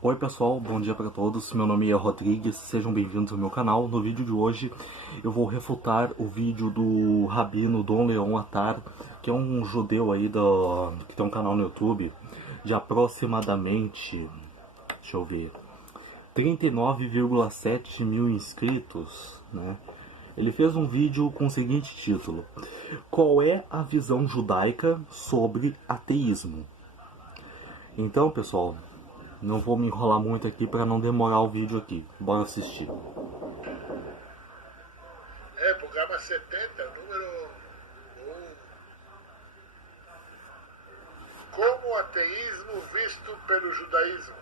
Oi pessoal, bom dia para todos, meu nome é Rodrigues, sejam bem-vindos ao meu canal. No vídeo de hoje eu vou refutar o vídeo do Rabino Dom Leon Attar, que é um judeu aí que tem um canal no YouTube de aproximadamente, deixa eu ver, 39,7 mil inscritos, né? Ele fez um vídeo com o seguinte título: Qual é a visão judaica sobre ateísmo? Então, pessoal, não vou me enrolar muito aqui para não demorar o vídeo aqui. Bora assistir. Programa 70, número 1. Como o ateísmo visto pelo judaísmo.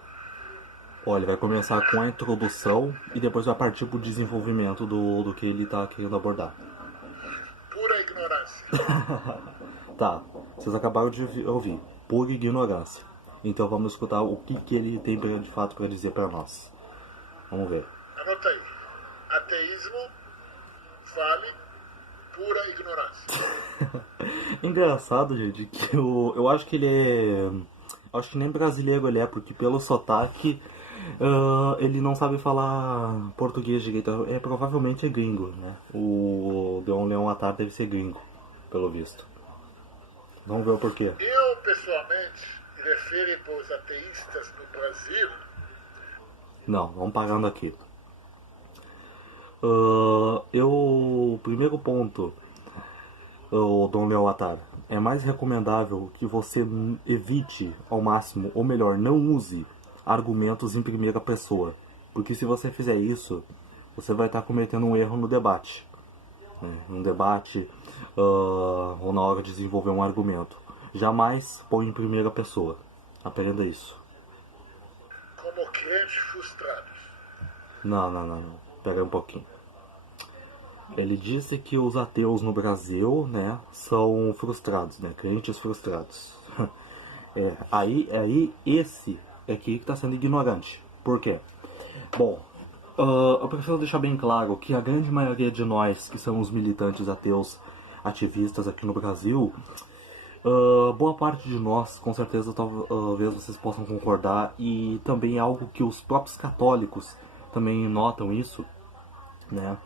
Olha, vai começar com a introdução e depois vai partir para o desenvolvimento do que ele está querendo abordar. Pura ignorância. Tá, vocês acabaram de ouvir. Pura ignorância. Então vamos escutar o que ele tem de fato para dizer para nós. Vamos ver. Anota aí. Ateísmo, fale, pura ignorância. Engraçado, gente, que eu acho que ele é... Acho que nem brasileiro ele é, porque pelo sotaque ele não sabe falar português direito. Provavelmente é gringo, né? O Dom Leon Attar deve ser gringo, pelo visto. Vamos ver o porquê. Eu, pessoalmente, refiro para os ateístas no Brasil. Não, vamos parando aqui. Primeiro ponto, o Dom Leon Attar, é mais recomendável que você evite ao máximo, ou melhor, não use argumentos em primeira pessoa. Porque se você fizer isso, você vai estar cometendo um erro no debate. Um debate ou na hora de desenvolver um argumento. Jamais põe em primeira pessoa. Aprenda isso. Como crentes frustrados. Não. Pera aí um pouquinho. Ele disse que os ateus no Brasil, né, são frustrados, né, crentes frustrados. Aí esse é que está sendo ignorante. Por quê? Bom, eu preciso deixar bem claro que a grande maioria de nós, que somos militantes ateus, ativistas aqui no Brasil, boa parte de nós, com certeza, talvez vocês possam concordar, e também é algo que os próprios católicos também notam isso, né?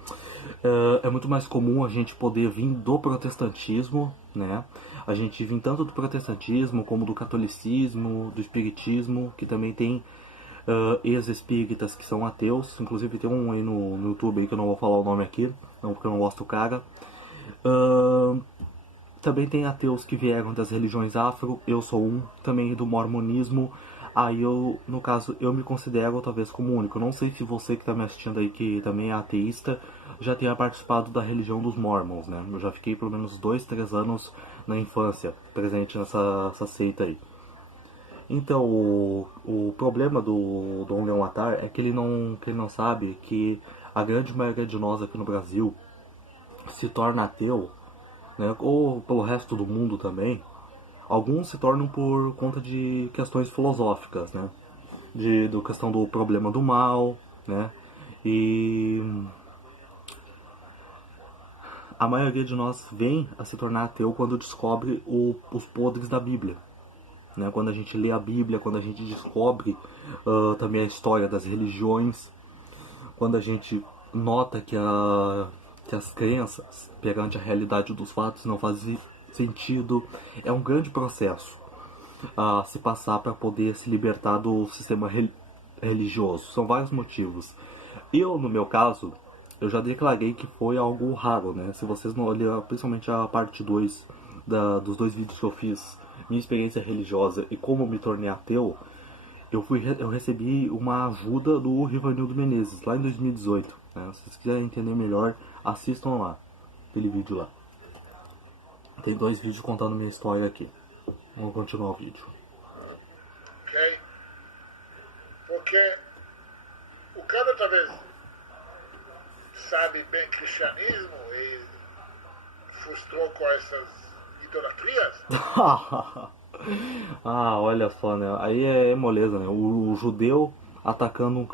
É muito mais comum a gente poder vir do protestantismo, né? A gente vir tanto do protestantismo como do catolicismo, do espiritismo, que também tem ex-espíritas que são ateus. Inclusive tem um aí no YouTube aí que eu não vou falar o nome aqui, não, porque eu não gosto do cara. Também tem ateus que vieram das religiões afro, eu sou um, também do mormonismo. Aí eu, no caso, eu me considero talvez como único. Eu não sei se você que está me assistindo aí, que também é ateísta, já tenha participado da religião dos Mormons, né? Eu já fiquei pelo menos 2, 3 anos na infância presente nessa seita aí. Então, o problema do Dom Leon Attar é que ele não sabe que a grande maioria de nós aqui no Brasil se torna ateu, né? Ou pelo resto do mundo também. Alguns se tornam por conta de questões filosóficas, né? Da questão do problema do mal, né? E a maioria de nós vem a se tornar ateu quando descobre os podres da Bíblia, né? Quando a gente lê a Bíblia, quando a gente descobre também a história das religiões, quando a gente nota que as crenças perante a realidade dos fatos não fazem sentido. É um grande processo a se passar para poder se libertar do sistema religioso. São vários motivos. Eu, no meu caso, eu já declarei que foi algo raro, né? Se vocês não olharem, principalmente a parte 2 dos 2 vídeos que eu fiz, minha experiência religiosa e como eu me tornei ateu, eu recebi uma ajuda do Rivanildo Menezes, lá em 2018. Né? Se vocês quiserem entender melhor, assistam lá, aquele vídeo lá. Tem 2 vídeos contando minha história aqui. Vamos continuar o vídeo. Ok? Porque o cara talvez sabe bem cristianismo e frustrou com essas idolatrias. Olha só, né? Aí é moleza, né? O judeu atacando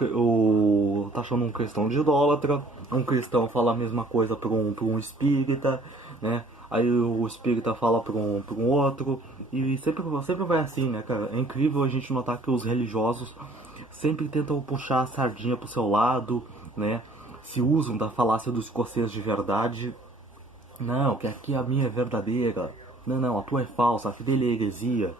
taxando um cristão de idólatra, um cristão fala a mesma coisa para um espírita, né? Aí o espírita fala para um outro, e sempre vai assim, né, cara? É incrível a gente notar que os religiosos sempre tentam puxar a sardinha pro seu lado, né? Se usam da falácia do escocês de verdade. Não, que aqui a minha é verdadeira. Não, a tua é falsa, a dele é heresia.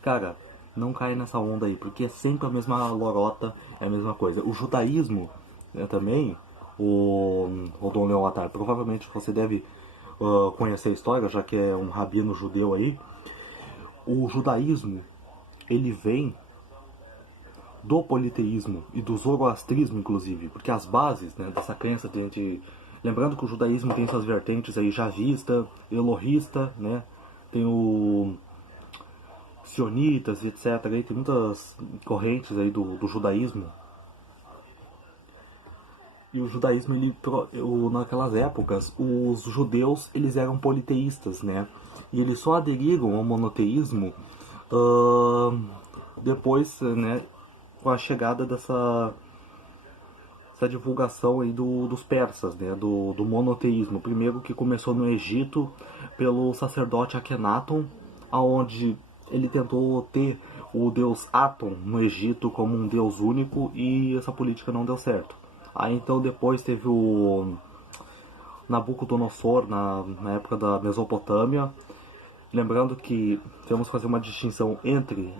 Cara, não cai nessa onda aí, porque é sempre a mesma lorota, é a mesma coisa. O judaísmo, né, também, o Dom Leon Attar, provavelmente você deve conhecer a história, já que é um rabino judeu aí. O judaísmo, ele vem do politeísmo e do zoroastrismo, inclusive, porque as bases, né, dessa crença de gente... Lembrando que o judaísmo tem suas vertentes aí, javista, elohista, né, tem o sionitas, etc. Aí tem muitas correntes aí do judaísmo. E o judaísmo, ele, naquelas épocas, os judeus eles eram politeístas, né? E eles só aderiram ao monoteísmo depois, né, com a chegada dessa divulgação aí dos persas, né, do monoteísmo. Primeiro que começou no Egito pelo sacerdote Akhenaton, aonde ele tentou ter o deus Aton no Egito como um deus único e essa política não deu certo. Aí então depois teve o Nabucodonosor na época da Mesopotâmia. Lembrando que temos que fazer uma distinção entre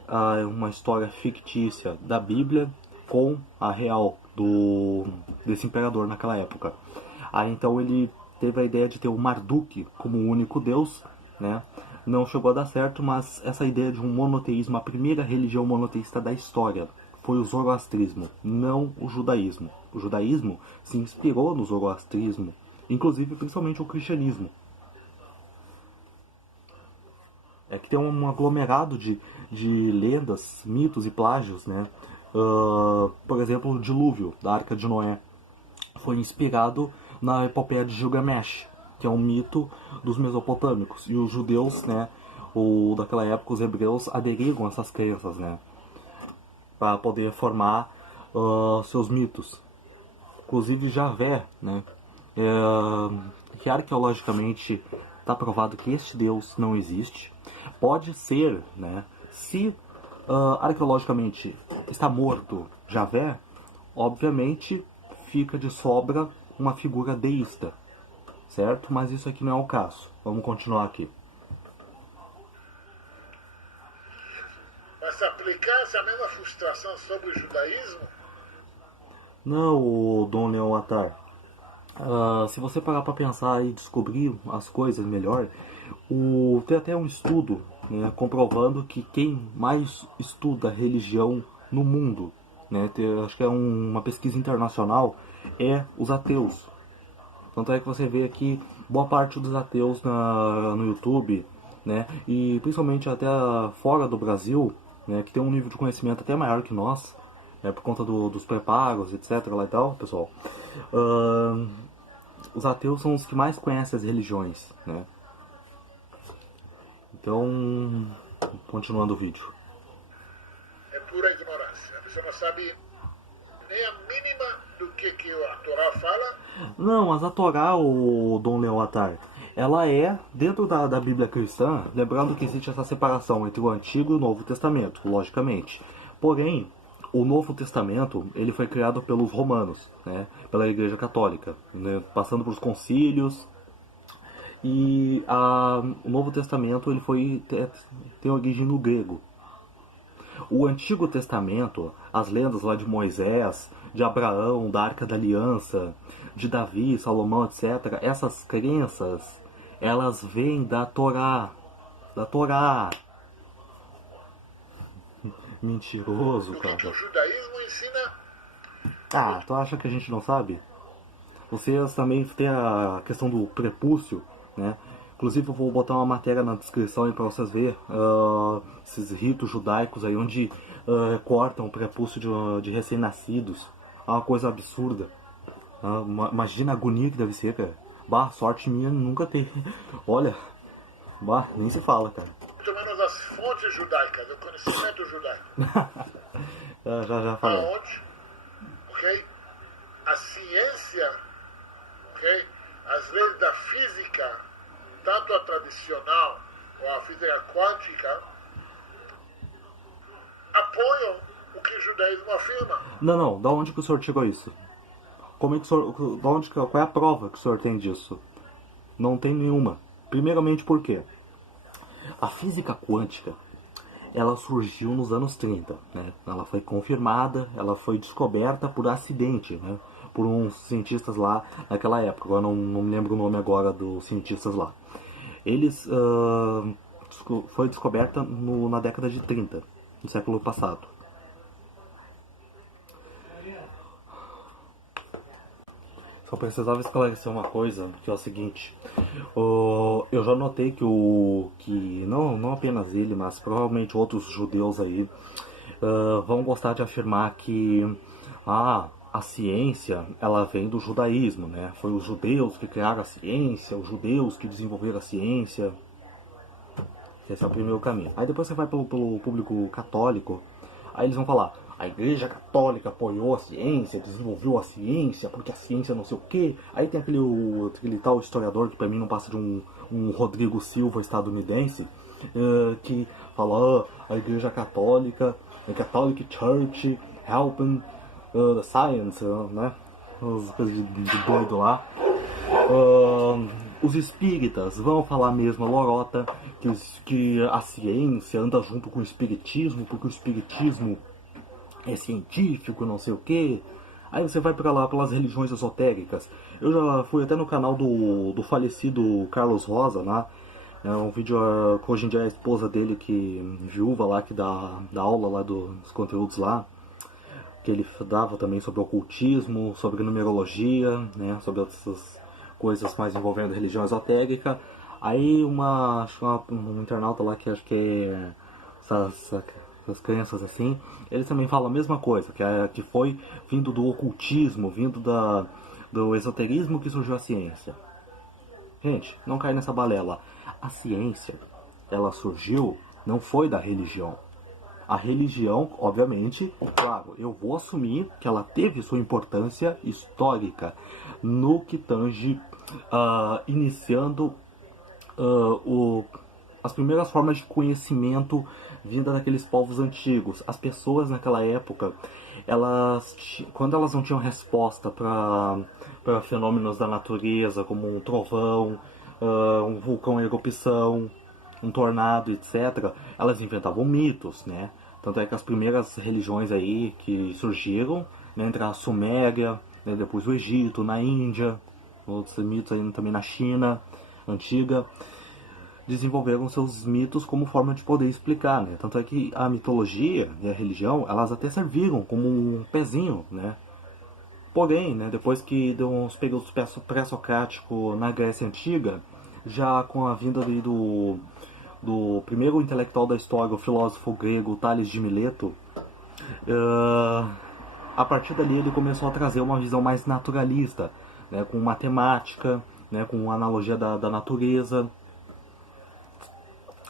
uma história fictícia da Bíblia com a real desse imperador naquela época. Aí então ele teve a ideia de ter o Marduk como o único deus, né? Não chegou a dar certo, mas essa ideia de um monoteísmo, a primeira religião monoteísta da história, foi o zoroastrismo, não o judaísmo. O judaísmo se inspirou no zoroastrismo, inclusive principalmente o cristianismo. É que tem um aglomerado de lendas, mitos e plágios, né? Por exemplo, o dilúvio da Arca de Noé foi inspirado na epopeia de Gilgamesh, que é um mito dos mesopotâmicos. E os judeus, né, daquela época, os hebreus, aderiram a essas crenças, né, para poder formar seus mitos. Inclusive Javé, né, que arqueologicamente está provado que este deus não existe. Pode ser, né, se arqueologicamente está morto Javé, obviamente fica de sobra uma figura deísta, certo? Mas isso aqui não é o caso. Vamos continuar aqui. Mas se aplicasse a mesma frustração sobre o judaísmo? Não, o Dom Leon Attar. Se você parar para pensar e descobrir as coisas melhor, tem até um estudo, né, comprovando que quem mais estuda religião no mundo, né, acho que é uma pesquisa internacional, é os ateus. Tanto é que você vê aqui boa parte dos ateus no YouTube, né, e principalmente até fora do Brasil, né, que tem um nível de conhecimento até maior que nós, por conta dos prepagos, etc. lá e tal, pessoal. Os ateus são os que mais conhecem as religiões, né? Então, continuando o vídeo. É pura ignorância. A pessoa não sabe nem a mínima do que a Torá fala. Não, mas a Torá, o Dom Leon Attar, ela é dentro da Bíblia cristã, lembrando que existe essa separação entre o Antigo e o Novo Testamento, logicamente. Porém, o Novo Testamento ele foi criado pelos romanos, né, pela Igreja Católica, né, passando por concílios. E o Novo Testamento ele tem origem no grego. O Antigo Testamento, as lendas lá de Moisés, de Abraão, da Arca da Aliança, de Davi, Salomão, etc., essas crenças, elas vêm da Torá. Da Torá. Mentiroso, cara. O que o judaísmo ensina? Tu acha que a gente não sabe? Vocês também têm a questão do prepúcio, né? Inclusive eu vou botar uma matéria na descrição aí pra vocês verem esses ritos judaicos aí onde cortam o prepúcio de recém-nascidos. É uma coisa absurda. Imagina a agonia que deve ser, cara. Sorte minha nunca teve. Olha, nem se fala, cara. Muito menos as fontes judaicas, o conhecimento judaico. já falei. Aonde, ok? A ciência, ok? As leis da física, tanto a tradicional ou a física quântica, apoiam o que o judaísmo afirma. Não, da onde que o senhor tirou isso? Como é que o senhor, da onde, qual é a prova que o senhor tem disso? Não tem nenhuma. Primeiramente por quê? A física quântica, ela surgiu nos anos 30, né? Ela foi confirmada, ela foi descoberta por acidente, né? Por uns cientistas lá naquela época. Eu não me lembro o nome agora dos cientistas lá. Eles foi descoberta na década de 30, do século passado. Só precisava esclarecer uma coisa, que é o seguinte. Eu já notei que não apenas ele, mas provavelmente outros judeus aí vão gostar de afirmar que a ciência, ela vem do judaísmo, né? Foi os judeus que criaram a ciência, os judeus que desenvolveram a ciência. Esse é o primeiro caminho. Aí depois você vai pelo público católico, aí eles vão falar: a Igreja Católica apoiou a ciência, desenvolveu a ciência, porque a ciência não sei o quê. Aí tem aquele tal historiador que pra mim não passa de um Rodrigo Silva estadunidense, que fala: a Igreja Católica, a Catholic Church helping the science, né? As coisas de doido lá. Os espíritas vão falar mesmo a lorota que a ciência anda junto com o espiritismo, porque o espiritismo é científico, não sei o que. Aí você vai pra lá pelas religiões esotéricas. Eu já fui até no canal do falecido Carlos Rosa, né? É um vídeo que hoje em dia é a esposa dele, que viúva lá, que dá aula lá dos conteúdos lá. Que ele dava também sobre ocultismo, sobre numerologia, né? Sobre outras coisas mais envolvendo religião esotérica. Aí um internauta lá que acho que é essas crenças assim, eles também falam a mesma coisa, que foi vindo do ocultismo, vindo do esoterismo que surgiu a ciência. Gente, não cai nessa balela. A ciência, ela surgiu, não foi da religião. A religião, obviamente, claro, eu vou assumir que ela teve sua importância histórica no que tange iniciando as primeiras formas de conhecimento vinda daqueles povos antigos. As pessoas naquela época, quando elas não tinham resposta para fenômenos da natureza, como um trovão, um vulcão em erupção, um tornado, etc., elas inventavam mitos, né? Tanto é que as primeiras religiões aí que surgiram, né, entre a Suméria, né, depois o Egito, na Índia, outros mitos aí também na China antiga, desenvolveram seus mitos como forma de poder explicar, né? Tanto é que a mitologia e a religião, elas até serviram como um pezinho, né? Porém, né, depois que deu uns períodos pré-socrático na Grécia Antiga, já com a vinda ali do primeiro intelectual da história, o filósofo grego Tales de Mileto, a partir dali ele começou a trazer uma visão mais naturalista, né, com matemática, né, com analogia da natureza.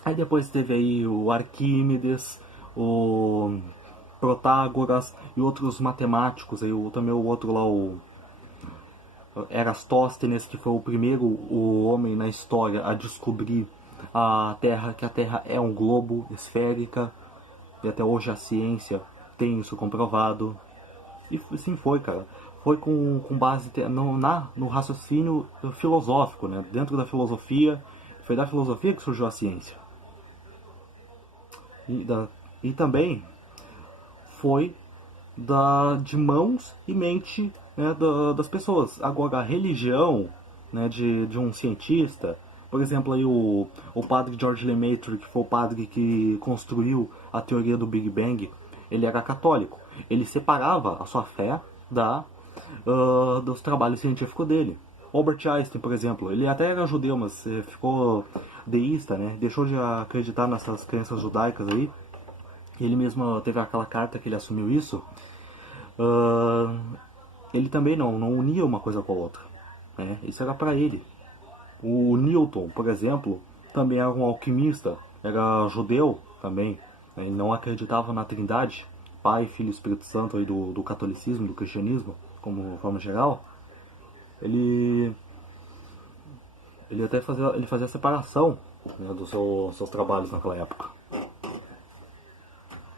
Aí depois teve aí o Arquímedes, o Protágoras e outros matemáticos, aí também o outro lá, o Erastóstenes, que foi o homem na história a descobrir que a Terra é um globo esférica, e até hoje a ciência tem isso comprovado. E sim, foi, cara. Foi com base no raciocínio filosófico, né? Dentro da filosofia, foi da filosofia que surgiu a ciência. E também foi de mãos e mente, né, das pessoas. Agora, a religião, né, de um cientista, por exemplo, aí o padre George Lemaitre, que foi o padre que construiu a teoria do Big Bang, ele era católico. Ele separava a sua fé dos trabalhos científicos dele. Albert Einstein, por exemplo, ele até era judeu, mas ficou deísta, né? Deixou de acreditar nessas crenças judaicas aí. Ele mesmo teve aquela carta que ele assumiu isso. Ele também não unia uma coisa com a outra, né? Isso era para ele. O Newton, por exemplo, também era um alquimista, era judeu também, né? Ele não acreditava na Trindade, Pai, Filho e Espírito Santo aí do catolicismo, do cristianismo, como forma geral. Ele até fazia a separação, né, dos seus trabalhos naquela época.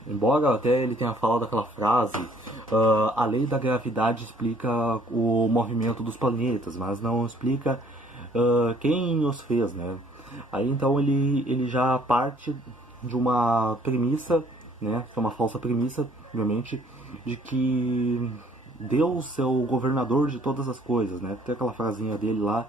Embora até ele tenha falado aquela frase, a lei da gravidade explica o movimento dos planetas, mas não explica quem os fez, né? Aí então ele já parte de uma premissa, né? Que é uma falsa premissa, obviamente, de que Deus é o governador de todas as coisas, né? Tem aquela frasinha dele lá,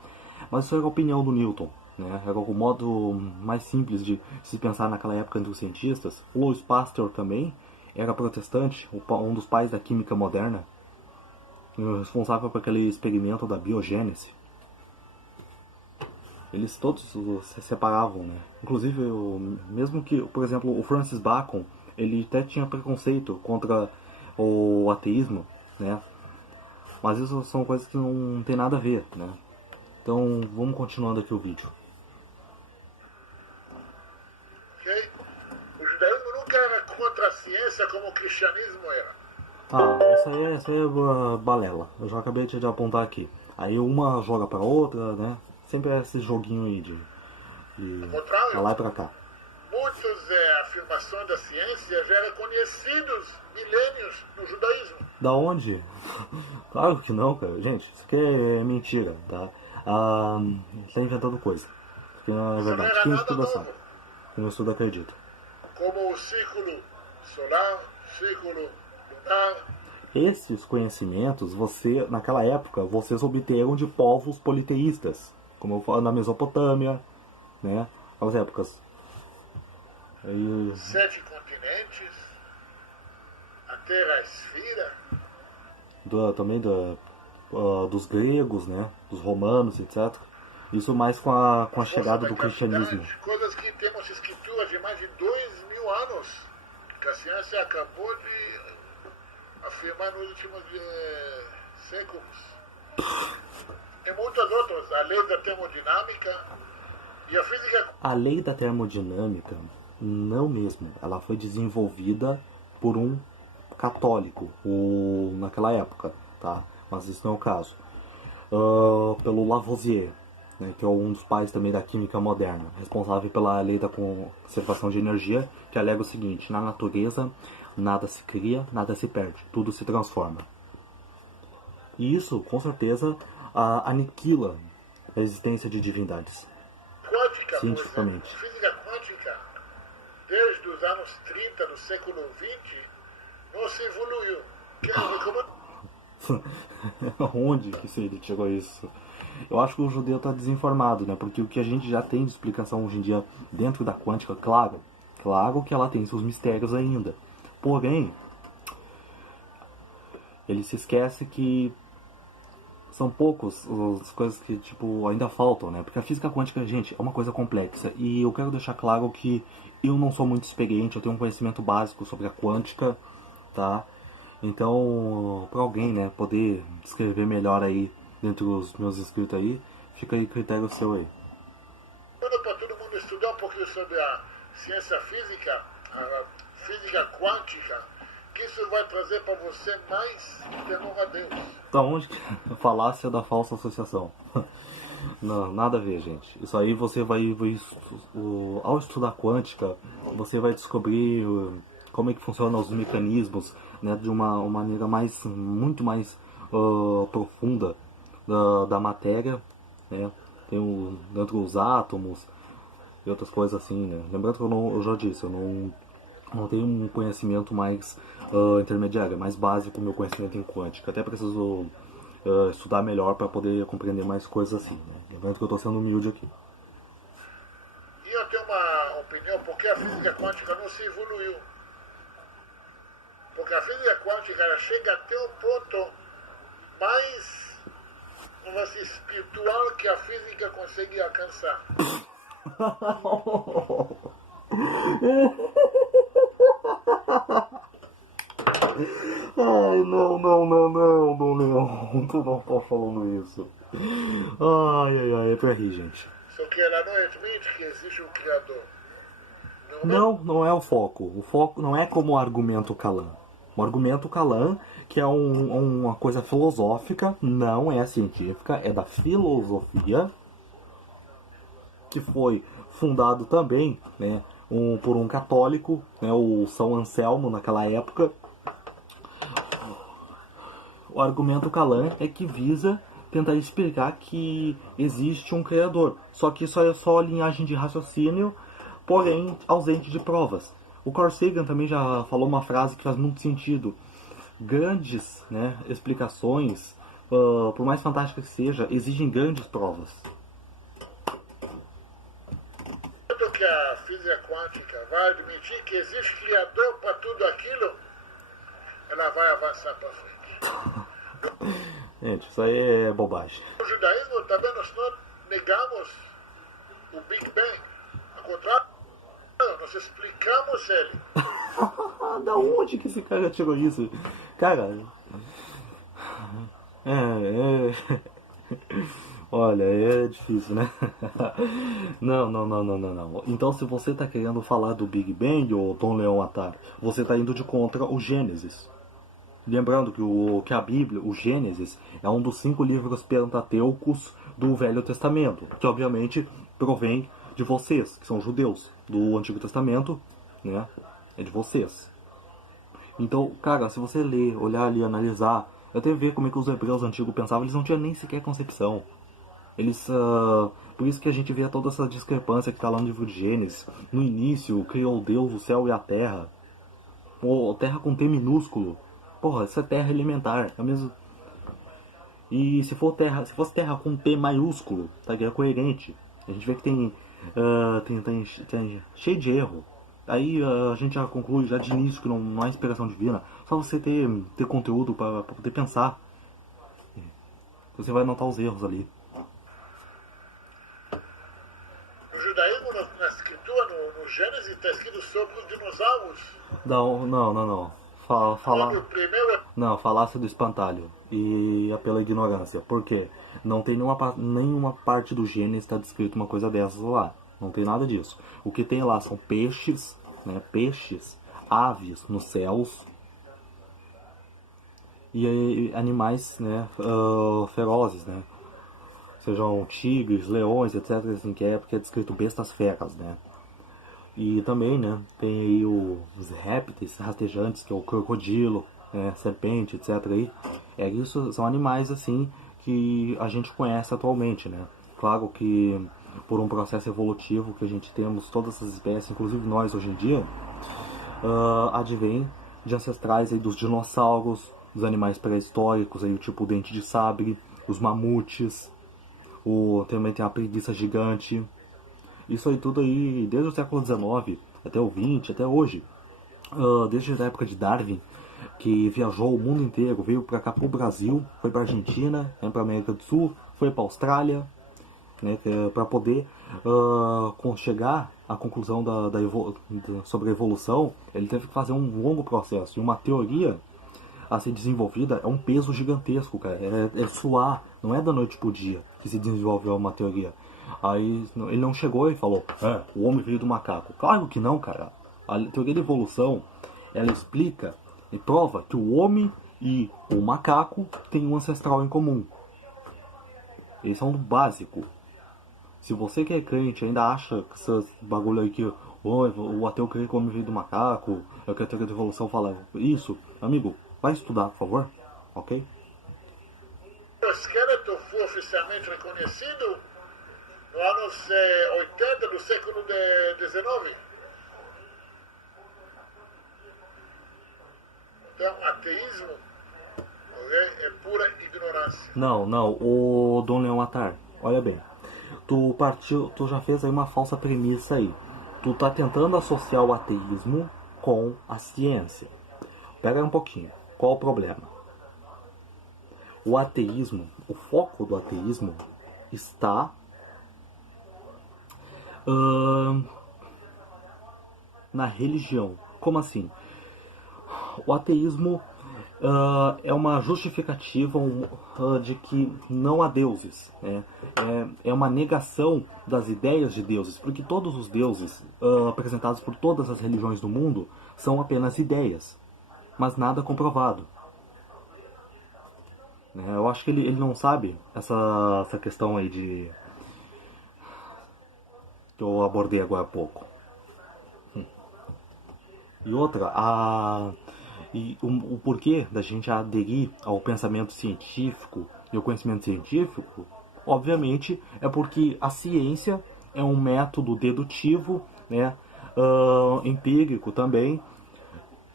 mas isso era a opinião do Newton, né? Era o modo mais simples de se pensar naquela época entre os cientistas. O Louis Pasteur também era protestante, um dos pais da química moderna, responsável por aquele experimento da biogênese. Eles todos se separavam, né? Inclusive, mesmo que, por exemplo, o Francis Bacon, ele até tinha preconceito contra o ateísmo, né? Mas isso são coisas que não tem nada a ver, né? Então, vamos continuando aqui o vídeo. Ok? O judaísmo nunca era contra a ciência como o cristianismo era. Ah, essa aí é balela. Eu já acabei de apontar aqui. Aí uma joga pra outra, né? Sempre é esse joguinho aí de pra lá e pra cá. Muitas afirmações da ciência já eram conhecidos milênios no judaísmo. Da onde? Claro que não, cara. Gente, isso aqui é mentira, tá? Tá inventando coisa. Porque não é verdade. Quem estuda sabe. Quem não estuda acredita. Como o ciclo solar, ciclo lunar. Esses conhecimentos, naquela época, vocês obteram de povos politeístas. Como eu falo, na Mesopotâmia, né? Aquelas épocas. 7 continentes, a Terra é esfera. Também dos gregos, né? Dos romanos, etc. Isso mais com a chegada do cristianismo. Coisas que temos escrituras de mais de 2.000 anos, que a ciência acabou de afirmar nos últimos séculos. E muitas outras, a lei da termodinâmica e a física. A lei da termodinâmica, não mesmo. Ela foi desenvolvida por um católico naquela época, tá? Mas isso não é o caso. Pelo Lavoisier, né, que é um dos pais também da química moderna, responsável pela lei da conservação de energia, que alega o seguinte: na natureza nada se cria, nada se perde, tudo se transforma. E isso, com certeza, aniquila a existência de divindades. Quântica, cientificamente. Por exemplo, física quântica, desde os anos 30 do século XX, não se evoluiu. Onde que ele chegou a isso? Eu acho que o judeu está desinformado, né? Porque o que a gente já tem de explicação hoje em dia dentro da quântica, claro que ela tem seus mistérios ainda. Porém, ele se esquece que são poucos as coisas que, tipo, ainda faltam, né? Porque a física quântica, gente, é uma coisa complexa. E eu quero deixar claro que eu não sou muito experiente, eu tenho um conhecimento básico sobre a quântica, tá? Então, para alguém, né, poder descrever melhor aí dentro dos meus inscritos aí, fica aí critério seu aí. Para todo mundo estudar um pouquinho sobre a ciência física, a física quântica, que isso vai trazer para você mais temor a Deus. Da onde a falácia da falsa associação? Não, nada a ver, gente. Isso aí você ao estudar quântica, você vai descobrir como é que funcionam os mecanismos, né, de uma maneira muito mais profunda da matéria, né? Tem dentro dos átomos e outras coisas assim, né? Lembrando que eu já disse, eu não tenho um conhecimento mais intermediário, mais básico do meu conhecimento em quântica. Até preciso estudar melhor para poder compreender mais coisas assim, né? Lembrando que eu estou sendo humilde aqui. E eu tenho uma opinião, porque a física quântica não se evoluiu. Porque a física quântica ela chega até um ponto mais, vamos dizer, espiritual que a física consegue alcançar. Ai, não, tu não tá falando isso. Ai, é pra rir, gente. Só que ela não admite que existe um Criador. Não é o foco. O foco não é como o argumento Kalam. O argumento Kalam, que é uma coisa filosófica, não é científica, é da filosofia, que foi fundado também, né, por um católico, né, o São Anselmo naquela época. O argumento Kalam é que visa tentar explicar que existe um criador, só que isso é só linhagem de raciocínio, porém ausente de provas. O Carl Sagan também já falou uma frase que faz muito sentido. Grandes, né, explicações, por mais fantástica que seja, exigem grandes provas. Que a física quântica vai admitir que existe criador para tudo aquilo, ela vai avançar para frente. Gente, isso aí é bobagem. No judaísmo também nós não negamos o Big Bang. Ao contrário, nós explicamos ele. Da onde que esse cara tirou isso? Cara... Olha, é difícil, né? Não. Então, se você está querendo falar do Big Bang, ou Dom Leão Attar, você está indo de contra o Gênesis. Lembrando que a Bíblia, o Gênesis, é um dos 5 livros pentateucos do Velho Testamento, que obviamente provém de vocês, que são judeus, do Antigo Testamento, né? É de vocês. Então, cara, se você ler, olhar ali, analisar, até ver como é que os hebreus antigos pensavam, eles não tinham nem sequer concepção. Eles, por isso que a gente vê toda essa discrepância que está lá no livro de Gênesis. No início, criou Deus o céu e a terra. Pô, terra com T minúsculo. Porra, isso é terra elementar. É mesmo... E se fosse terra com T maiúsculo, tá, é coerente. A gente vê que tem cheio de erro. Aí a gente já conclui já de início que não há inspiração divina. Só você ter conteúdo para poder pensar. Você vai notar os erros ali. No judaísmo, na escritura, no Gênesis, está escrito sobre os dinossauros. Não. Não, falácia do espantalho e pela ignorância. Por quê? Não tem nenhuma parte do Gênesis está descrito uma coisa dessas lá. Não tem nada disso. O que tem lá são peixes, né? Peixes, aves nos céus e animais, né? Ferozes, né? Sejam tigres, leões, etc. Assim, que é porque é descrito bestas feras, né? E também, né? Tem aí os répteis rastejantes, que é o crocodilo, né, serpente, etc. Aí. Isso são animais assim que a gente conhece atualmente, né? Claro que por um processo evolutivo que a gente temos todas essas espécies, inclusive nós hoje em dia, advém de ancestrais aí dos dinossauros, dos animais pré-históricos, aí, o tipo dente de sabre, os mamutes, também tem a preguiça gigante. Isso aí tudo aí, desde o século XIX até o XX, até hoje. Desde a época de Darwin, que viajou o mundo inteiro, veio pra cá pro Brasil, foi pra Argentina, pra América do Sul, foi pra Austrália, né, para poder chegar à conclusão sobre a evolução. Ele teve que fazer um longo processo. E uma teoria a ser desenvolvida é um peso gigantesco, cara. É suar, não é da noite pro dia que se desenvolveu uma teoria. Aí ele não chegou e falou, o homem veio do macaco. Claro que não, cara. A teoria da evolução, ela explica e prova que o homem e o macaco têm um ancestral em comum. Esse é um básico. Se você que é crente ainda acha que esse bagulho aí que o ateu crê que o homem veio do macaco, é o que a teoria da evolução fala isso, amigo, vai estudar, por favor, ok? O esqueleto foi oficialmente reconhecido nos anos 80 do século XIX. Então, ateísmo é pura ignorância. Não, o Dom Leão Attar, olha bem. Tu já fez aí uma falsa premissa aí. Tu tá tentando associar o ateísmo com a ciência. Pega aí um pouquinho. Qual o problema? O ateísmo, o foco do ateísmo está na religião. Como assim? O ateísmo é uma justificativa de que não há deuses. Né? É uma negação das ideias de deuses, porque todos os deuses apresentados por todas as religiões do mundo são apenas ideias, mas nada comprovado. Eu acho que ele não sabe essa questão aí que eu abordei agora há pouco. E outra, o porquê da gente aderir ao pensamento científico e ao conhecimento científico, obviamente, é porque a ciência é um método dedutivo, né, empírico também,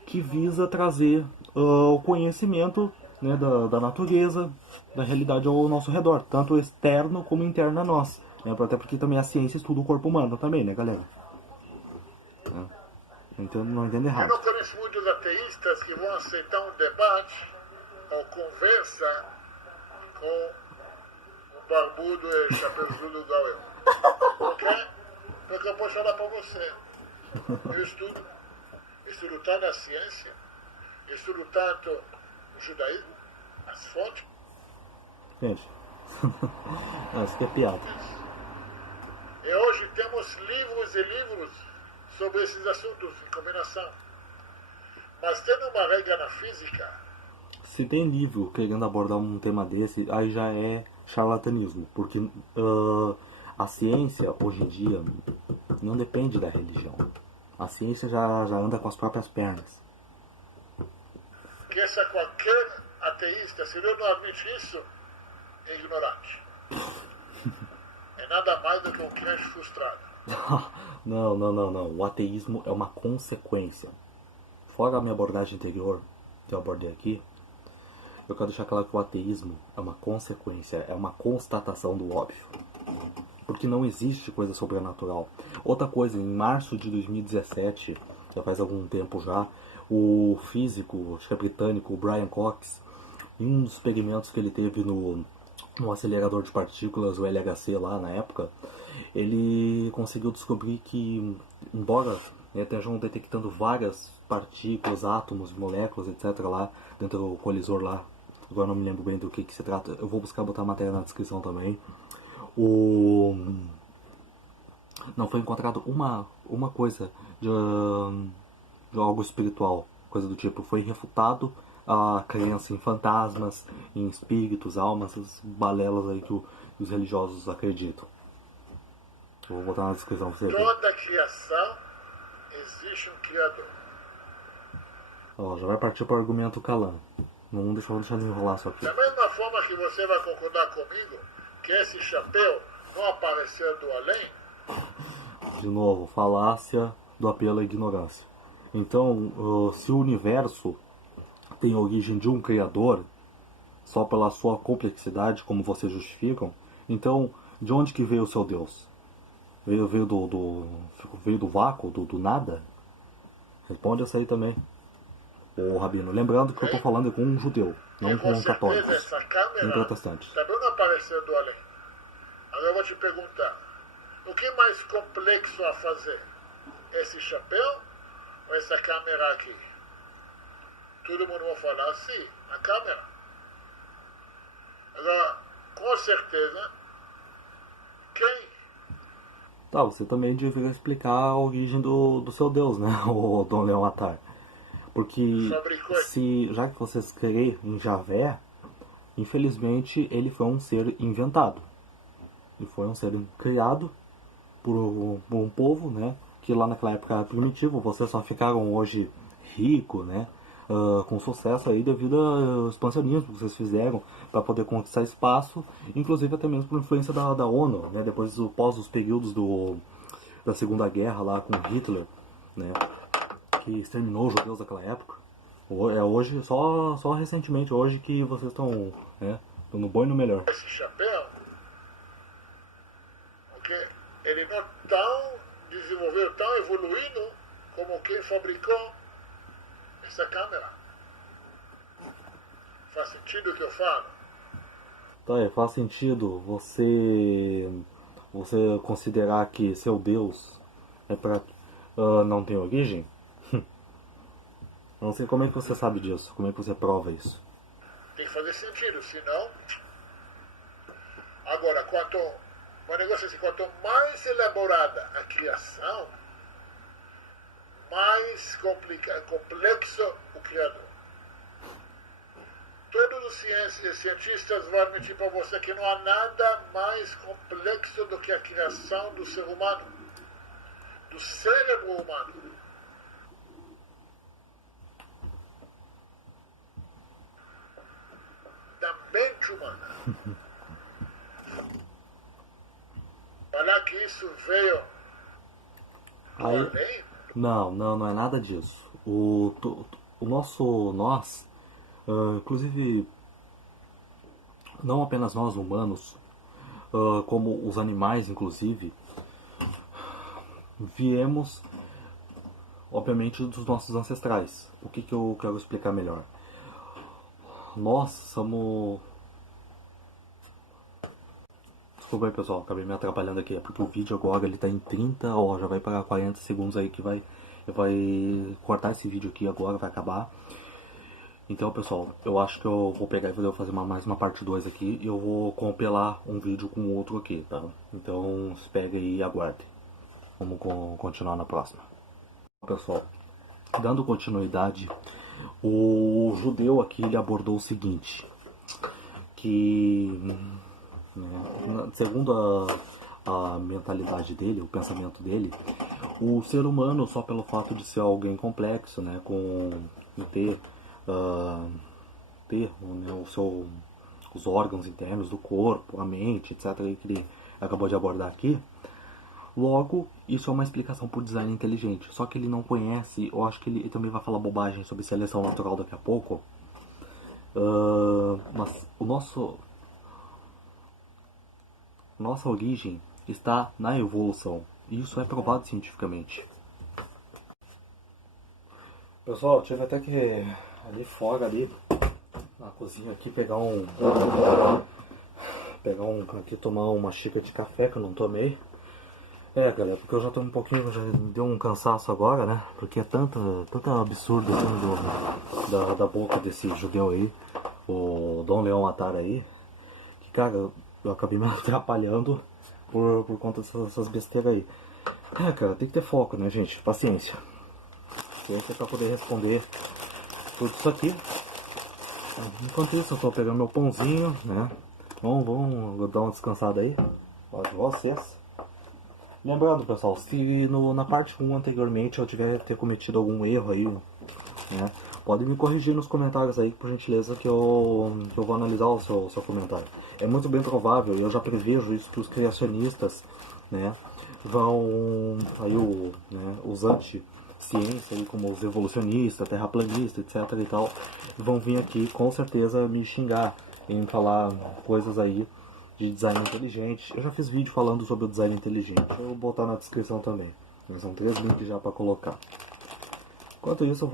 que visa trazer o conhecimento, né, da natureza, da realidade ao nosso redor, tanto externo como interno a nós. Né, até porque também a ciência estuda o corpo humano também, né, galera? Então não entendo Eu errado. não conheço muitos ateístas que vão aceitar um debate ou conversa com um barbudo e chapeuzudo igual eu. Por quê? Porque eu posso falar para você. Eu estudo tanto a ciência, estudo tanto o judaísmo, as fontes. Gente, isso aqui é piada. E hoje temos livros e livros sobre esses assuntos em combinação. Mas tem uma regra na física. Se tem livro querendo abordar um tema desse, aí já é charlatanismo, porque a ciência hoje em dia não depende da religião. A ciência já anda com as próprias pernas. Que essa qualquer ateísta, se ele não admite isso, é ignorante. É nada mais do que um crente frustrado. Não. O ateísmo é uma consequência. Fora a minha abordagem anterior, que eu abordei aqui, eu quero deixar claro que o ateísmo é uma consequência, é uma constatação do óbvio. Porque não existe coisa sobrenatural. Outra coisa, em março de 2017, já faz algum tempo já, o físico, acho que é britânico, o Brian Cox, em um dos experimentos que ele teve no acelerador de partículas, o LHC lá na época, ele conseguiu descobrir que, embora estejam detectando várias partículas, átomos, moléculas, etc. lá dentro do colisor lá, agora não me lembro bem do que se trata, eu vou buscar botar a matéria na descrição também, não foi encontrado uma coisa de algo espiritual, coisa do tipo, foi refutado a crença em fantasmas, em espíritos, almas, essas balelas aí que os religiosos acreditam. Eu vou botar na descrição pra você ver. Toda criação existe um Criador. Ó, já vai partir para o argumento Calan. Não deixa ele enrolar só aqui. Da mesma forma que você vai concordar comigo que esse chapéu não apareceu do além, De novo, falácia do apelo à ignorância. Então, se o universo tem origem de um criador, só pela sua complexidade, como vocês justificam, então, de onde que veio o seu Deus? Veio do vácuo, do nada? Responde essa aí também, ô Rabino. Lembrando que eu estou falando com um judeu, não com um católico, essa câmera nem protestante. também não apareceu do além. Agora eu vou te perguntar, o que é mais complexo a fazer? Esse chapéu ou essa câmera aqui? Todo mundo vai falar assim, a câmera. Agora, com certeza, quem? Tá, você também deveria explicar a origem do seu Deus, né, o Dom Leão Attar. Porque já que vocês creem em Javé, infelizmente ele foi um ser inventado. Ele foi um ser criado por um povo, né, que lá naquela época era primitivo. Vocês só ficaram hoje ricos, né, com sucesso aí devido ao expansionismo que vocês fizeram para poder conquistar espaço, inclusive até mesmo por influência da ONU, né, depois pós os períodos da Segunda Guerra lá com Hitler, né, que exterminou os judeus daquela época. É hoje, só recentemente hoje que vocês estão, né, no bom e no melhor. Esse chapéu, porque ele não tão desenvolvido, tão evoluído como quem fabricou essa câmera. Faz sentido o que eu falo? Tá, faz sentido você considerar que seu Deus não tem origem? Não sei como é que você sabe disso, como é que você prova isso. Tem que fazer sentido, senão... Agora, o negócio é assim, quanto mais elaborada a criação, mais complexo o Criador. Todos os cientistas vão admitir para você que não há nada mais complexo do que a criação do ser humano, do cérebro humano. mente humana. Falar que isso veio do Aí, além? não é nada disso. O nosso nós, inclusive não apenas nós humanos, como os animais inclusive, viemos obviamente dos nossos ancestrais. O que eu quero explicar melhor? Nós somos... Desculpa aí pessoal, acabei me atrapalhando aqui, é porque o vídeo agora ele tá em 30, ó, já vai para 40 segundos aí que vai cortar esse vídeo aqui agora, vai acabar. Então pessoal, eu acho que eu vou pegar e vou fazer mais uma parte 2 aqui e eu vou compilar um vídeo com o outro aqui, tá? Então espere aí e aguarde. Vamos continuar na próxima. Pessoal, dando continuidade, o judeu aqui ele abordou o seguinte, que segundo a mentalidade dele, o pensamento dele, o ser humano, só pelo fato de ser alguém complexo, né, com ter, né, os órgãos internos do corpo, a mente, etc., que ele acabou de abordar aqui, logo, isso é uma explicação para o design inteligente. Só que ele não conhece, eu acho que ele também vai falar bobagem sobre seleção natural daqui a pouco, mas nossa origem está na evolução. E isso é provado cientificamente. Pessoal, eu tive até que ali fora, ali na cozinha aqui, aqui tomar uma xícara de café que eu não tomei. Galera, porque eu já tô um pouquinho, já deu um cansaço agora, né? Porque é tanto absurdo assim da boca desse judeu aí, o Dom Leão Attar aí, que cara, eu acabei me atrapalhando por conta dessas besteiras aí. Cara, tem que ter foco, né, gente? Paciência. Paciência pra poder responder tudo isso aqui. Enquanto isso, eu tô pegando meu pãozinho, né? Vamos dar uma descansada aí. Ó, de vocês. Lembrando, pessoal, se na parte 1 anteriormente eu tiver ter cometido algum erro aí, né? Pode me corrigir nos comentários aí, por gentileza, que eu vou analisar o seu comentário. É muito bem provável, e eu já prevejo isso, que os criacionistas, né, vão, aí os anti-ciência, aí, como os evolucionistas, terraplanistas, etc e tal, vão vir aqui com certeza me xingar em falar coisas aí de design inteligente. Eu já fiz vídeo falando sobre o design inteligente, eu vou botar na descrição também. São 3 links já para colocar. Enquanto isso,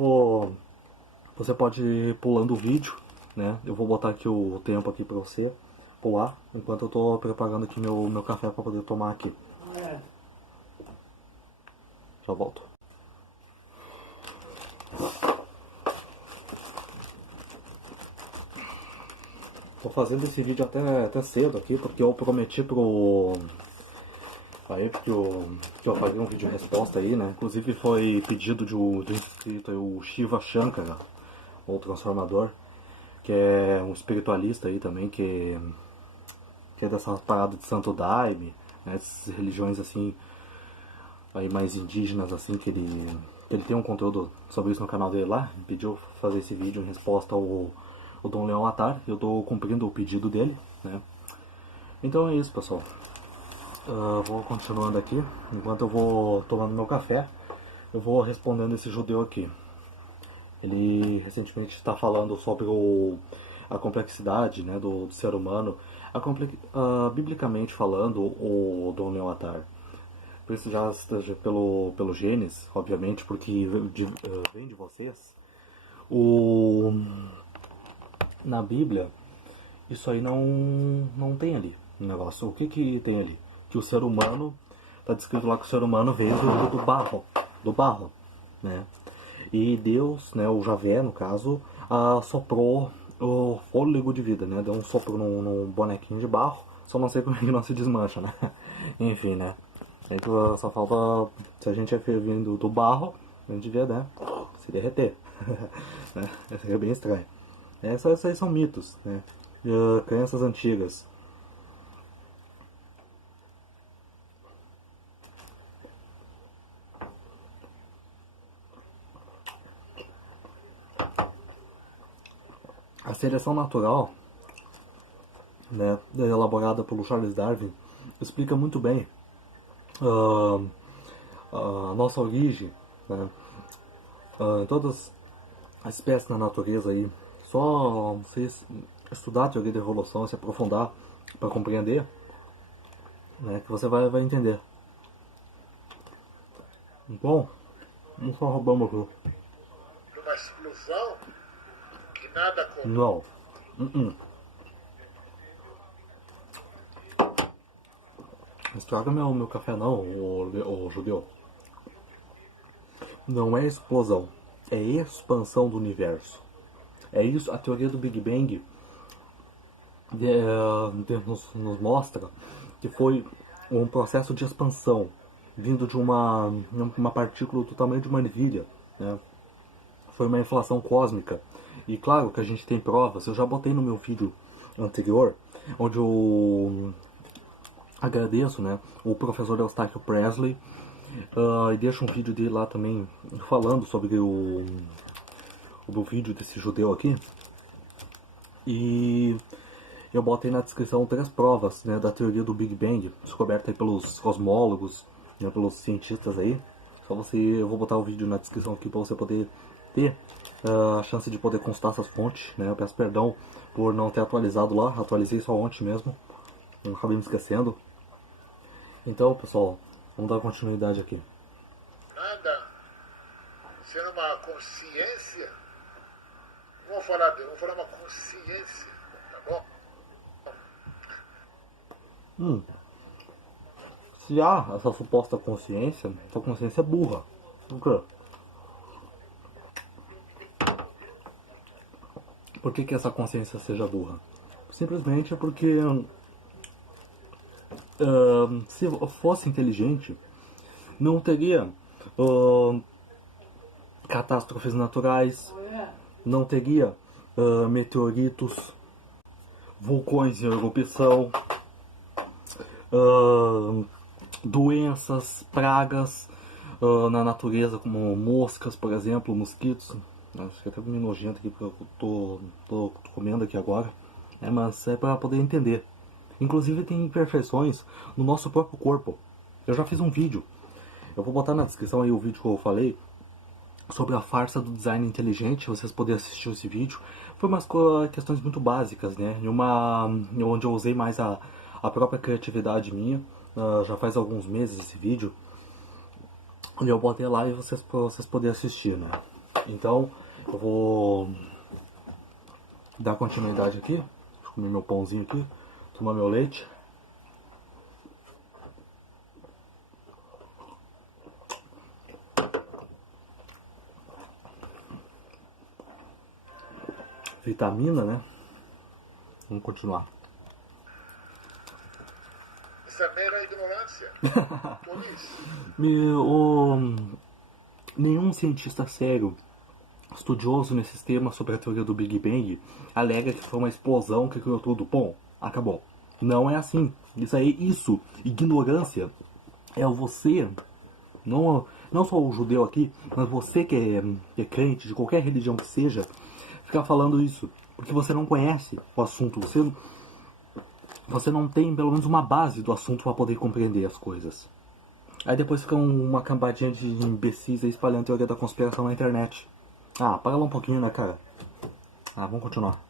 você pode ir pulando o vídeo, né? Eu vou botar aqui o tempo aqui para você pular, enquanto eu tô preparando aqui meu café para poder tomar aqui. Já volto. Tô fazendo esse vídeo até cedo aqui, porque eu prometi que eu faria um vídeo resposta aí, né? Inclusive foi pedido do inscrito aí, o Shiva Shankara, o transformador, que é um espiritualista aí também, que é dessa parada de Santo Daime, né? Essas religiões assim, aí mais indígenas assim, que ele tem um conteúdo sobre isso no canal dele lá, me pediu fazer esse vídeo em resposta ao Dom Leão Attar, eu tô cumprindo o pedido dele, né? Então é isso, pessoal. Vou continuando aqui, enquanto eu vou tomando meu café, eu vou respondendo esse judeu aqui. Ele recentemente está falando sobre a complexidade, né, do ser humano. Biblicamente falando, o Dom Leão Attar, isso já esteja pelo genes, obviamente, porque vem de vocês. Na Bíblia, isso aí não tem ali no negócio. O que tem ali? Que o ser humano, está descrito lá que o ser humano veio do barro, né? E Deus, né, o Javé no caso, soprou o fôlego de vida, né? Deu um sopro num bonequinho de barro, só não sei como é que não se desmancha, né? Enfim, né? Então só falta, se a gente é vindo do barro, a gente devia, né, se derreter. Né? Seria bem estranho. Essas aí são mitos, né? Crenças antigas. A seleção natural, né, elaborada pelo Charles Darwin, explica muito bem ah, a nossa origem, né, em todas as espécies na natureza aí. Só vocês estudar a teoria da evolução, se aprofundar para compreender, né, que você vai entender. Bom, não só roubamos aqui. De uma explosão que nada contou. Não. Estraga meu café não, o judeu. Não é explosão, é expansão do universo. É isso, a teoria do Big Bang nos mostra que foi um processo de expansão vindo de uma partícula do tamanho de uma ervilha, né? Foi uma inflação cósmica. E claro que a gente tem provas, eu já botei no meu vídeo anterior, onde eu agradeço, né, o professor Eustáquio Presley, e deixo um vídeo dele lá também falando sobre o vídeo desse judeu aqui. E eu botei na descrição 3 provas, né, da teoria do Big Bang, descoberta aí pelos cosmólogos, né, pelos cientistas aí. Só eu vou botar o vídeo na descrição aqui para você poder ter a chance de poder consultar essas fontes, né. Eu peço perdão por não ter atualizado lá, atualizei só ontem mesmo, não acabei me esquecendo. Então, pessoal, vamos dar continuidade aqui. Nada sendo uma consciência. Vamos falar uma consciência, tá bom? Se há essa suposta consciência, essa consciência é burra. Por quê? Por que essa consciência seja burra? Simplesmente porque se fosse inteligente, não teria catástrofes naturais, não teria meteoritos, vulcões em erupção, doenças, pragas na natureza, como moscas, por exemplo, mosquitos. Acho que é até meio nojento aqui porque eu tô comendo aqui agora, mas é para poder entender. Inclusive tem imperfeições no nosso próprio corpo. Eu já fiz um vídeo, eu vou botar na descrição aí o vídeo que eu falei sobre a farsa do design inteligente, vocês poderem assistir esse vídeo. Foi umas questões muito básicas, né? Onde eu usei mais a própria criatividade minha. Já faz alguns meses esse vídeo. E eu botei lá e vocês poderem assistir, né? Então, eu vou dar continuidade aqui. Vou comer meu pãozinho aqui, tomar meu leite. Vitamina, né? Vamos continuar. Essa mera ignorância. Nenhum cientista sério, estudioso nesses temas sobre a teoria do Big Bang, alega que foi uma explosão que criou tudo. Bom, acabou. Não é assim. Isso, ignorância, é você, não só o judeu aqui, mas você que é crente de qualquer religião que seja, ficar falando isso, porque você não conhece o assunto, você não tem pelo menos uma base do assunto para poder compreender as coisas. Aí depois fica uma cambadinha de imbecis aí espalhando teoria da conspiração na internet. Para lá um pouquinho, né, cara? Vamos continuar.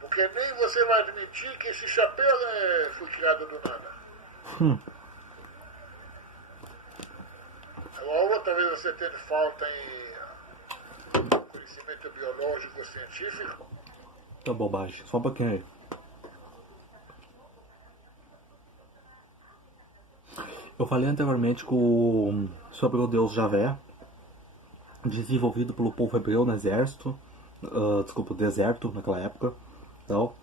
Porque nem você vai admitir que esse chapéu foi criado do nada. Agora, talvez você tenha falta em conhecimento biológico, científico. Tá bobagem, só um pouquinho aí. Eu falei anteriormente sobre o deus Javé, desenvolvido pelo povo hebreu no exército, deserto naquela época, tal.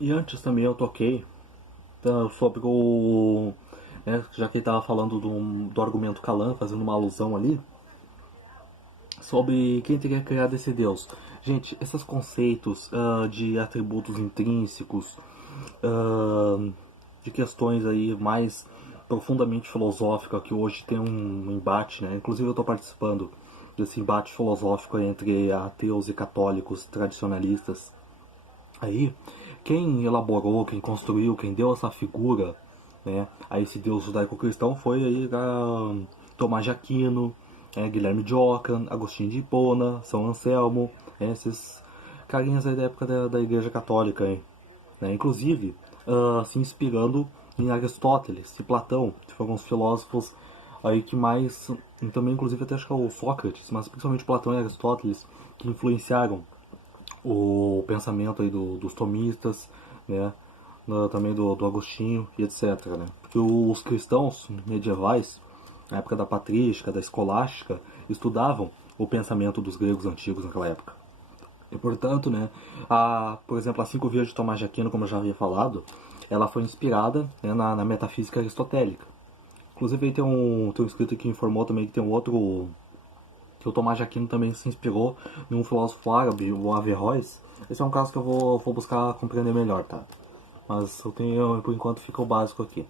E antes também eu toquei sobre já que ele estava falando do argumento Kalam, fazendo uma alusão ali, sobre quem teria criado esse deus. Gente, esses conceitos de atributos intrínsecos, de questões aí mais profundamente filosóficas, que hoje tem um embate, né? Inclusive eu estou participando desse embate filosófico entre ateus e católicos tradicionalistas. Aí, quem elaborou, quem construiu, quem deu essa figura, né, a esse Deus judaico-cristão foi aí Tomás de Aquino, Guilherme de Ockham, Agostinho de Hipona, São Anselmo, esses carinhas aí da época da Igreja Católica, hein, né, inclusive se inspirando em Aristóteles e Platão, que foram os filósofos aí que mais, e também inclusive até acho que é o Sócrates, mas principalmente Platão e Aristóteles, que influenciaram o pensamento aí dos tomistas, né, também do Agostinho e etc, né, porque os cristãos medievais, na época da patrística, da escolástica, estudavam o pensamento dos gregos antigos naquela época. E portanto, né, por exemplo, as 5 vias de Tomás de Aquino, como eu já havia falado, ela foi inspirada, né, na metafísica aristotélica. Inclusive aí tem um escrito que informou também que tem um outro, que o Tomás de Aquino também se inspirou em um filósofo árabe, o Averroes. Esse é um caso que eu vou buscar compreender melhor, tá? Mas por enquanto fica o básico aqui,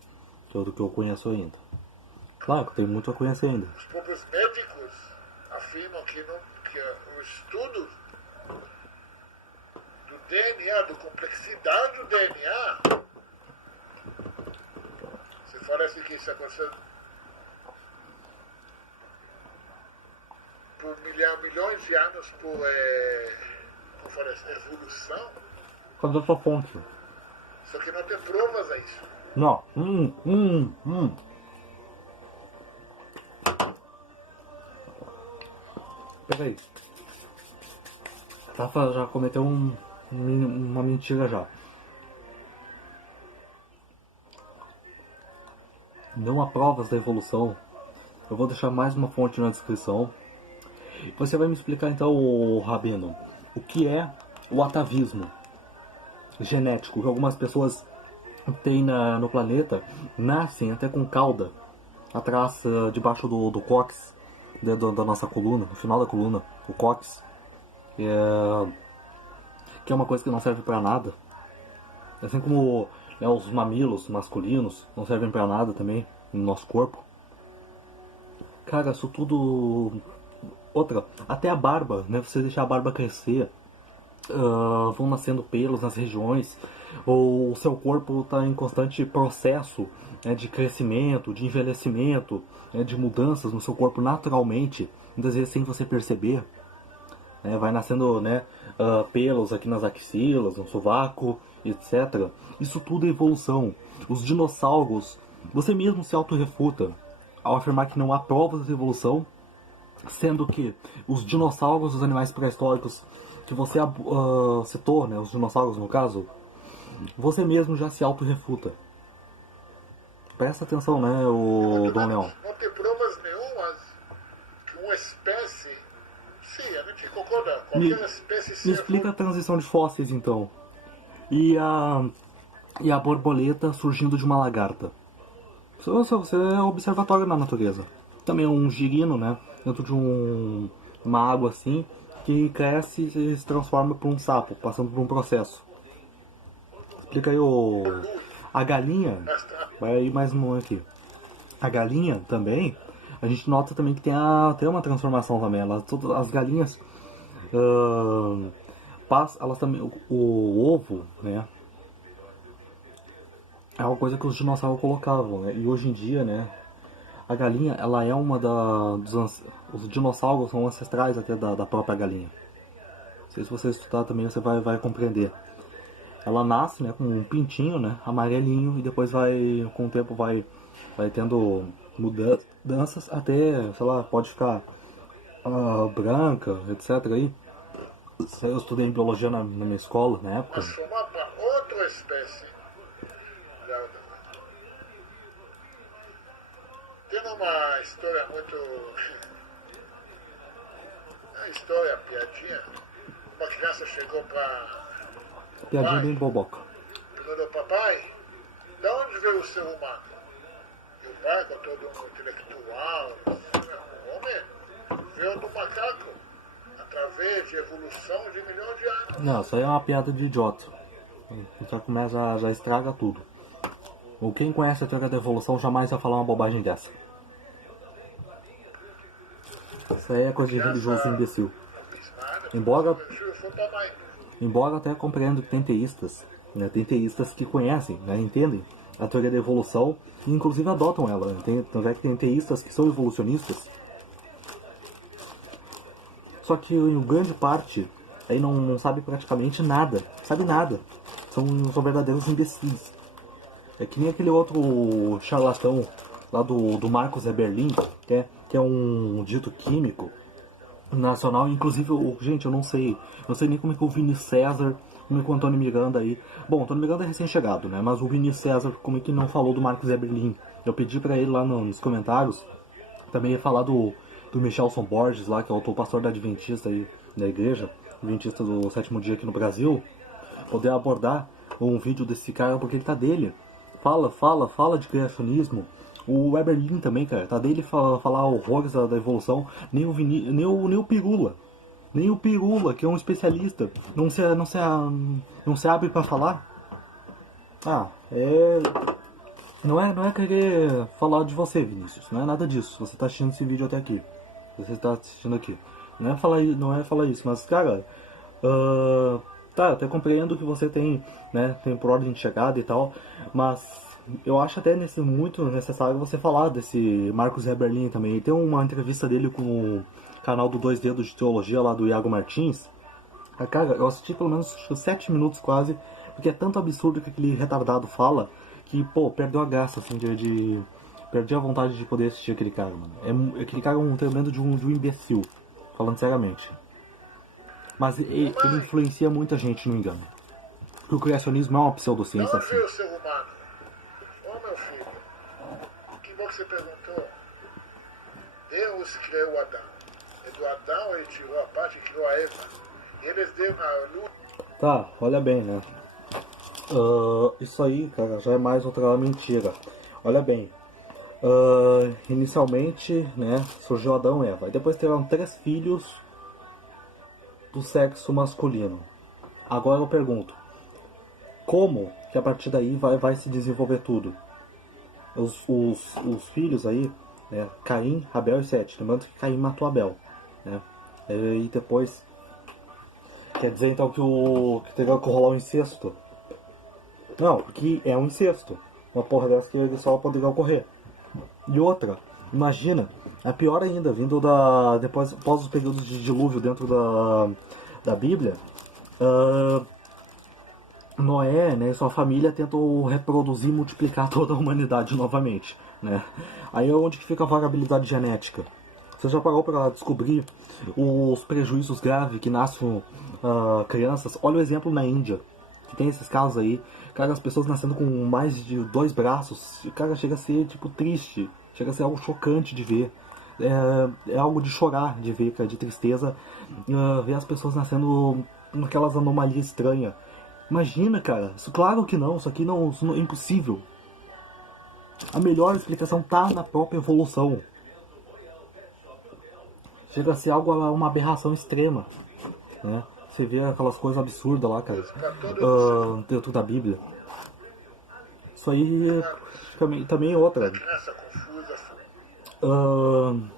que é o do que eu conheço ainda. Claro que tem muito a conhecer ainda. Os próprios médicos afirmam que o estudo do DNA, da complexidade do DNA, se parece que isso aconteceu por milhões de anos por evolução. Cadê a sua fonte? Só que não tem provas a isso. Não. Peraí. Rafa já cometeu uma mentira já. Não há provas da evolução. Eu vou deixar mais uma fonte na descrição. Você vai me explicar então, Rabino, o que é o atavismo genético que algumas pessoas têm no planeta, nascem até com cauda atrás, debaixo do cóccix, da nossa coluna, no final da coluna, o cóccix, que é uma coisa que não serve pra nada, assim como os mamilos masculinos não servem pra nada também no nosso corpo. Cara, isso tudo... Outra, até a barba, né? Você deixar a barba crescer, vão nascendo pelos nas regiões, ou o seu corpo está em constante processo, né, de crescimento, de envelhecimento, né, de mudanças no seu corpo naturalmente, muitas vezes sem você perceber. Vai nascendo, né, pelos aqui nas axilas, no sovaco, etc. Isso tudo é evolução. Os dinossauros, você mesmo se autorrefuta ao afirmar que não há provas de evolução, sendo que os dinossauros, os animais pré-históricos que você citou, né, os dinossauros no caso, você mesmo já se autorrefuta. Presta atenção, né, o Dom Leão. Não tem provas nenhumas que uma espécie... Sim, a gente concorda. Qualquer espécie... Me explica a transição de fósseis, então. E a borboleta surgindo de uma lagarta. Você é observatório na natureza. Também um girino, né, dentro de uma água assim, que cresce e se transforma por um sapo, passando por um processo. Explica aí a galinha. Vai aí mais um aqui. A galinha também, a gente nota também que tem uma transformação também. Todas as galinhas elas também, o ovo, né, é uma coisa que os dinossauros colocavam, né? E hoje em dia, né, a galinha, ela é os dinossauros são ancestrais até da própria galinha. Não sei se você estudar também, você vai compreender. Ela nasce, né, com um pintinho, né, amarelinho, e depois com o tempo vai tendo mudanças até, sei lá, pode ficar branca, etc. aí. Eu estudei em biologia na minha escola, na época. Transformar para outra espécie. Tem uma história muito... Uma história, piadinha. Uma criança chegou para... Piadinha bem boboca. Perguntou, papai, de onde veio o ser humano? E o pai, com todo um intelectual, o homem veio do macaco, através de evolução de milhões de anos. Não, isso aí é uma piada de idiota. Já estraga tudo. Ou quem conhece a teoria da evolução jamais vai falar uma bobagem dessa. Isso aí é coisa de religioso imbecil. Não fiz nada. Embora, Se for pra mais. embora até compreendo que tem teístas, né? Tem teístas que conhecem, né? Entendem a teoria da evolução e inclusive adotam ela. Né? Tanto é que tem teístas que são evolucionistas. Só que em grande parte aí não sabe praticamente nada. Sabe nada. São verdadeiros imbecis. É que nem aquele outro charlatão lá do Marcos Eberlin, que é um dito químico nacional. Inclusive, gente, eu não sei nem como é que o Vini César, como é que o Antônio Miranda aí... Bom, o Antônio Miranda é recém-chegado, né? Mas o Vini César, como é que não falou do Marcos Eberlin? Eu pedi pra ele lá nos comentários, também ia falar do Michelson Borges lá, que é o pastor da Adventista aí, da igreja, Adventista do Sétimo Dia aqui no Brasil, poder abordar um vídeo desse cara, porque ele tá dele. Fala de criacionismo. O Eberlin também, cara, tá dele falar horrores da evolução. Nem o Pirula. Nem o Pirula, que é um especialista, não se abre pra falar. Não é querer falar de você, Vinícius. Não é nada disso. Você tá assistindo esse vídeo até aqui. Você tá assistindo aqui. Não é falar isso, mas, cara... Tá, eu até compreendo que você tem por ordem de chegada e tal, mas eu acho até muito necessário você falar desse Marcos Eberlin também. Tem uma entrevista dele com o canal do Dois Dedos de Teologia lá do Iago Martins. Cara, eu assisti pelo menos 7 minutos quase, porque é tanto absurdo que aquele retardado fala que, pô, perdeu a graça, assim, perdi a vontade de poder assistir aquele cara, mano. Aquele cara é um tremendo de um imbecil, falando seriamente. Mas ele influencia muita gente no engano. Porque o criacionismo é uma pseudociência Não assim. veio o ser humano. Ô meu filho, que bom que você perguntou. Deus criou Adão. E do Adão ele tirou a parte e criou a Eva. E eles deram a luz. Tá, olha bem, né? Isso aí, cara, já é mais outra mentira. Olha bem. Inicialmente, né, surgiu Adão e Eva. E depois tiveram 3 filhos do sexo masculino. Agora eu pergunto, como que a partir daí vai se desenvolver tudo? Os filhos aí, né, Caim, Abel e Sete. Lembrando que Caim matou Abel, né? E depois quer dizer então que teria que rolar um incesto? Não, porque é um incesto. Uma porra dessa que só poderia ocorrer. E outra, imagina, é pior ainda, vindo após os períodos de dilúvio dentro da Bíblia, Noé, né, e sua família tentam reproduzir e multiplicar toda a humanidade novamente, né? Aí é onde que fica a variabilidade genética. Você já parou para descobrir os prejuízos graves que nascem crianças? Olha o exemplo na Índia, que tem esses casos aí. Cara, as pessoas nascendo com mais de 2 braços, cara, chega a ser, tipo, triste. Chega a ser algo chocante de ver. É algo de chorar de ver, cara, de tristeza. Ver as pessoas nascendo naquelas anomalias estranhas. Imagina, cara. Claro que não. Isso aqui isso é impossível. A melhor explicação tá na própria evolução. Chega a ser algo, uma aberração extrema, né? Você vê aquelas coisas absurdas lá, cara, dentro da Bíblia. Isso aí também é outra.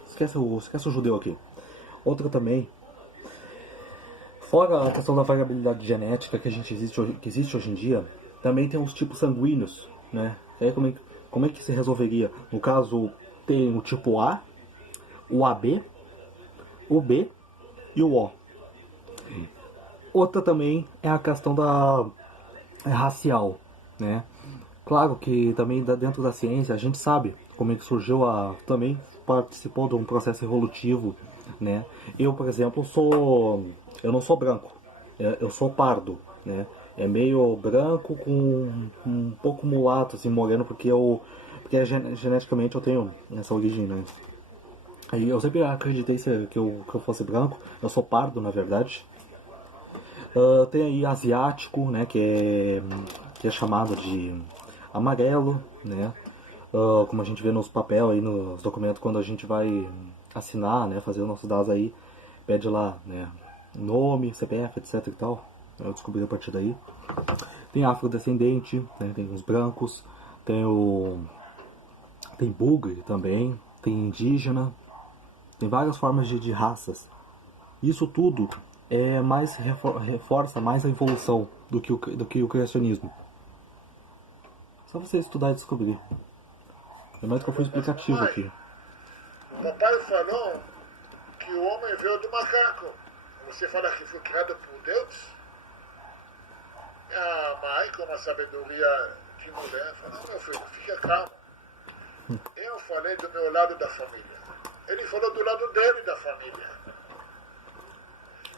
Esquece o judeu aqui. Outra também. Fora a questão da variabilidade genética que existe hoje em dia, também tem os tipos sanguíneos, né? Aí como é que se resolveria? No caso, tem o tipo A, o AB, o B e o O. Outra também é a questão racial, né? Claro que também dentro da ciência a gente sabe como é que surgiu também participou de um processo evolutivo, né? Eu, por exemplo, eu não sou branco, eu sou pardo, né? É meio branco com um pouco mulato, assim, moreno, porque geneticamente eu tenho essa origem, né? Aí eu sempre acreditei que eu fosse branco, eu sou pardo, na verdade. Tem aí asiático, né, que é chamado de amarelo, né, como a gente vê nos papéis aí, nos documentos, quando a gente vai assinar, né, fazer os nossos dados aí, pede lá, né, nome, CPF, etc e tal. Eu descobri a partir daí. Tem afrodescendente, né, tem os brancos, tem bugre também, tem indígena, tem várias formas de raças. Isso tudo reforça mais a evolução do que o criacionismo. Só você estudar e descobrir. É mais que eu fui explicativo aqui. O papai falou que o homem veio do macaco. Você fala que foi criado por Deus? A mãe, com uma sabedoria de mulher, falou: meu filho, fica calmo. Eu falei do meu lado da família. Ele falou do lado dele da família.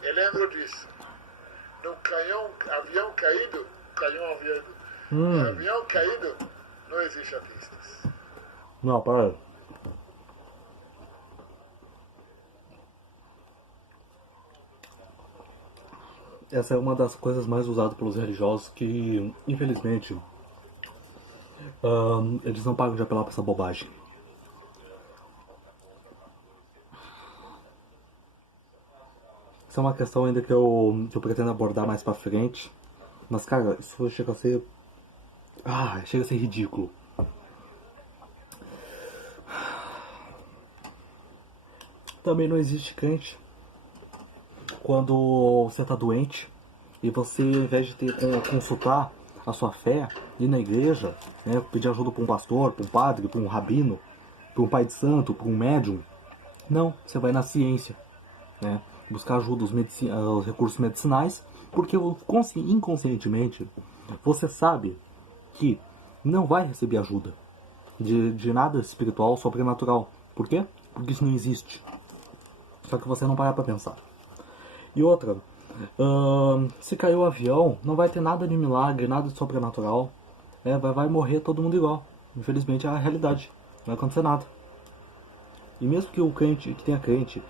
Eu lembro disso. No avião caído, não existe ateístas. Não, para. Essa é uma das coisas mais usadas pelos religiosos que, infelizmente, eles não param de apelar para essa bobagem. Isso é uma questão ainda que eu pretendo abordar mais pra frente. Mas, cara, isso chega a ser... chega a ser ridículo. Também não existe crente quando você tá doente e você, ao invés de consultar a sua fé, ir na igreja, né, pedir ajuda para um pastor, para um padre, para um rabino, para um pai de santo, para um médium. Não, você vai na ciência, né, buscar ajuda, os recursos medicinais, porque inconscientemente você sabe que não vai receber ajuda de nada espiritual, sobrenatural. Por quê? Porque isso não existe. Só que você não para pra pensar. E outra, se cair o avião, não vai ter nada de milagre, nada de sobrenatural. Vai morrer todo mundo igual. Infelizmente é a realidade. Não vai acontecer nada. E mesmo que o crente, que tenha crente,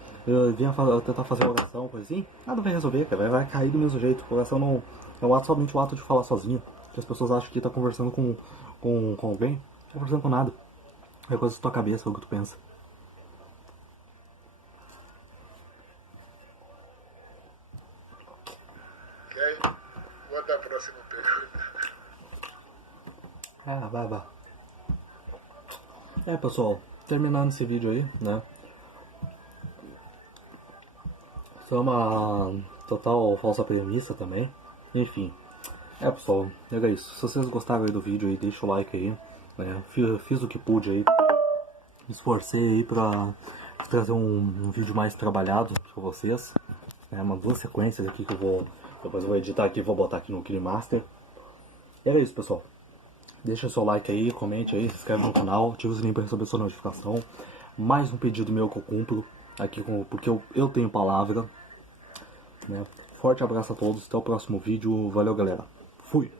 venha tentar fazer oração, coisa assim, nada vai resolver, cara. Vai cair do mesmo jeito. A oração não é somente o ato de falar sozinho. Que as pessoas acham que tá conversando com alguém. Não tá conversando com nada. É coisa da tua cabeça, é o que tu pensa. Vou dar a próxima pergunta. Vai. Pessoal, terminando esse vídeo aí, né? Isso é uma total falsa premissa também. Enfim. Pessoal, era isso. Se vocês gostaram aí do vídeo aí, deixa o like aí, né? Fiz o que pude aí. Me esforcei aí pra trazer um vídeo mais trabalhado pra vocês. Umas 2 sequências aqui que depois eu vou editar aqui e vou botar aqui no KineMaster. Era isso, pessoal. Deixa seu like aí, comente aí, se inscreve no canal, ativa o sininho para receber sua notificação. Mais um pedido meu que eu cumpro aqui, porque eu tenho palavra, né? Forte abraço a todos, até o próximo vídeo. Valeu, galera. Fui!